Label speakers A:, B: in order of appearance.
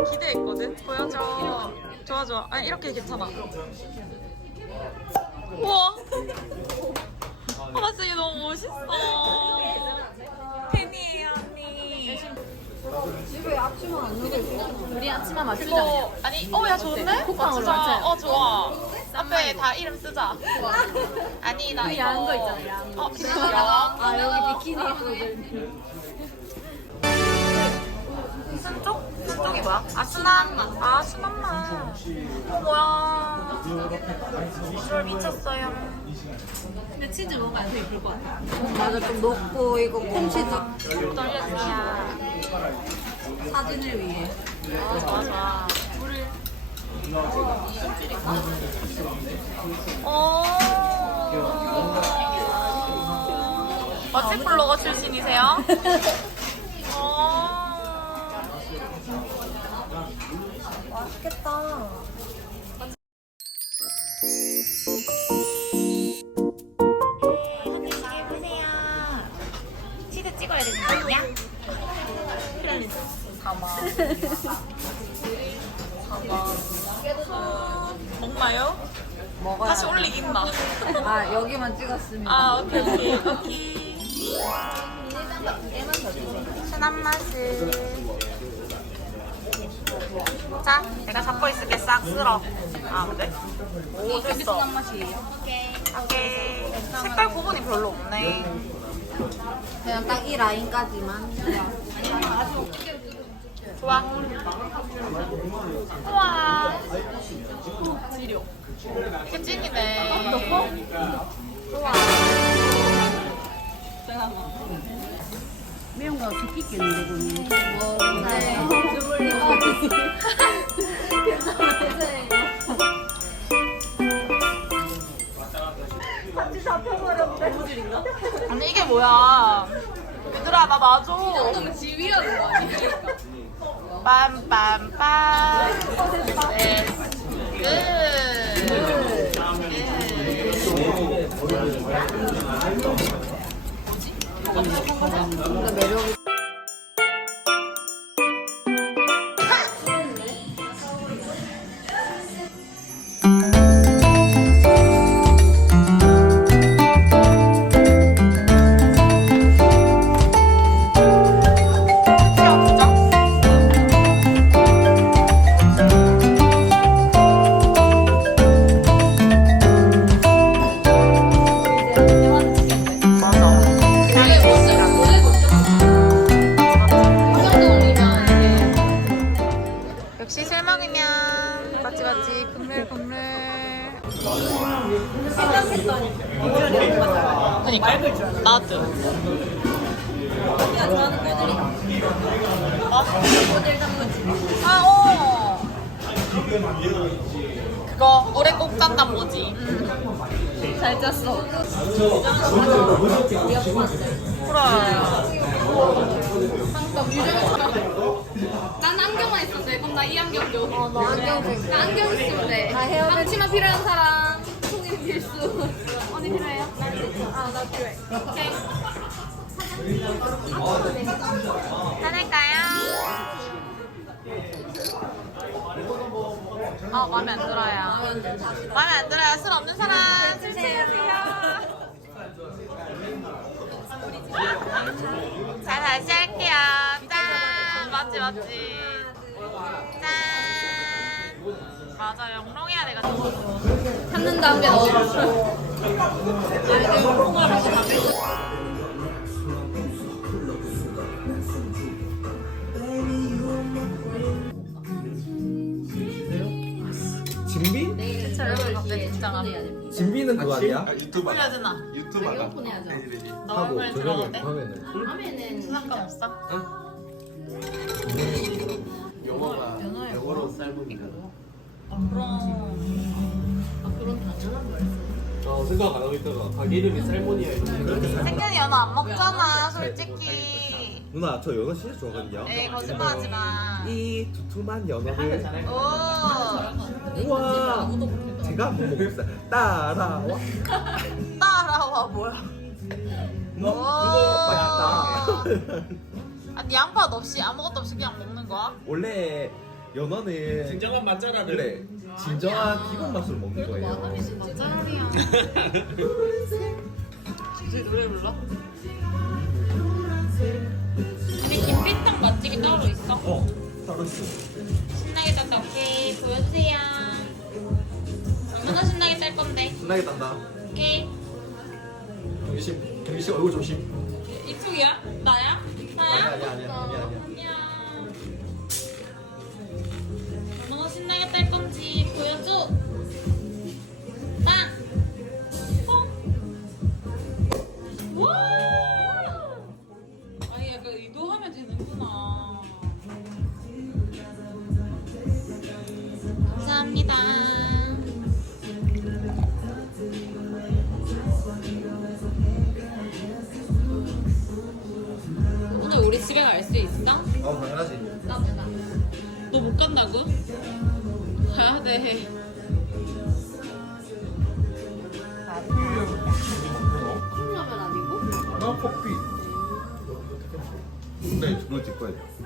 A: 기대했거든. 보여줘. 좋아 좋아. 아니 이렇게 괜찮아. 우와. 나 진짜 이게 너무 멋있어. 팬이에요 언니.
B: 집에 앞치마 안 누가 있어?
C: 우리 아침에 맞추자.
A: 그거 아니 야 좋은데?
C: 쿠팡으로
A: 맞추자.
C: 맞춰요.
A: 좋아. 앞에 다 이름 쓰자. 아니 나
C: 그
A: 이거
C: 야한 거 있잖아, 야한 거.
A: 그냥 야한
B: 아 여기 비키니 입고 있는.
A: 순쪽? 순쪽이 뭐야? 아 순한 순한맛. 뭐야? 비주얼 미쳤어요.
C: 근데 치즈 먹으면 안 돼, 예쁠 것 같아.
B: 맞아 좀 녹고 이거 콩치즈
A: 떨려주야.
B: 사진을 위해.
A: 좋아 좋아. 물을. 맛집 블로거 출신이세요?
B: 맛있겠다.
A: 한입씩 해보세요. 치즈 찍어야 되는 거 아니야? 먹나요?
B: 먹어야
A: 다시
B: 돼.
A: 올리긴 나.
B: 아 여기만 찍었습니다.
A: 아 오케이. 순한 맛을. 자, 내가 잡고 있을게. 싹 쓸어. 아 그래? 오 됐어.
C: 순한 맛이에요.
A: 오케이. 색깔 구분이 별로 없네.
B: 그냥 딱 이 라인까지만.
A: 좋아. 우와. 이게 찐이네. 좋아.
C: 매운 거 좋겠겠는데, 보니.
A: 아니 이게 뭐야? 얘들아 나 놔줘.
C: 너무 지휘하는 거 아니야?
A: 빰빰빰. 네.
B: 근데 매력이.
A: 역시 술 먹으면 맞지 국물. 그니까 나도.
C: 내가 좋아하는 꼬들이다. 꼬들 단무지.
A: 그거 올해 꼭 간다 뭐지?
C: 잘 짰어.
A: 그래.
C: 난 안경만 있어도 돼. 그럼 나 이 안경 줘.
B: 너 안경 쓸
C: 나 안경 있으면 돼.
B: 나 헤어밴드.
C: 앞치마 필요한 사람. 통일 필수. 언니 필요해요? 나 필요해. 오케이.
A: 하늘까요? 마음에 안 들어요. 마음에 안 들어요. 술 없는 사람 술 주세요. 자 다시 할게요. 짠. 맞지. 짠. 맞아 영롱해야 내가.
C: 찾는 다음에 넣어.
D: 진비?
A: 촬영을 갑자기 긴장하네.
D: 진비는 그거 아니야?
E: 유튜브
A: 올려주나?
E: 유튜브가
C: 보내야죠.
A: 너 얼굴 들어가도 돼?
D: 다음에는
C: 다음에는
A: 상관없어?
E: 영어로 삶은
A: 그럼
C: 그런 단순한 거
D: 생각 안 하고 있다가 가게 이름이 쌀모니아 이렇게
A: 생년이 연어 안 먹잖아 솔직히.
D: 누나 저 연어 진짜 좋아하거든요.
A: 에이 거짓말하지 마.
D: 이 두툼한 연어를
A: 오
D: 우와 제가 한번 먹어봅시다. 따라와.
A: 따라와 뭐야?
D: 그거 맛있다.
A: 아니 양파 없이 아무것도 없이 그냥 먹는 거야?
D: 원래 연어는
E: 진정한 맛잘알을.
D: 그래 진정한 기본 맛으로 먹는 거예요.
B: 맛잘이야.
A: 진짜 노래 불러?
C: 근데 김비탕 맛집이 따로 있어?
D: 따로 있어.
C: 신나게 땄다. 오케이. 보여주세요. 얼마나 신나게 딸 건데?
D: 신나게 딴다.
C: 오케이.
D: 경기 씨 얼굴 조심.
C: 이쪽이야? 나야? 나야?
D: 아니야.
C: 아니야. 얼마나 신나게 딸 건지 보여줘. 빵! 어? 와! 아니 약간 의도하면 되는구나. 감사합니다. 오늘 우리 집에 갈 수 있어?
D: 당연하지.
C: 너 못 간다고? 가야 돼.
B: 컵라면 아니고?
D: 나 커피. 근데 그거 제 거야.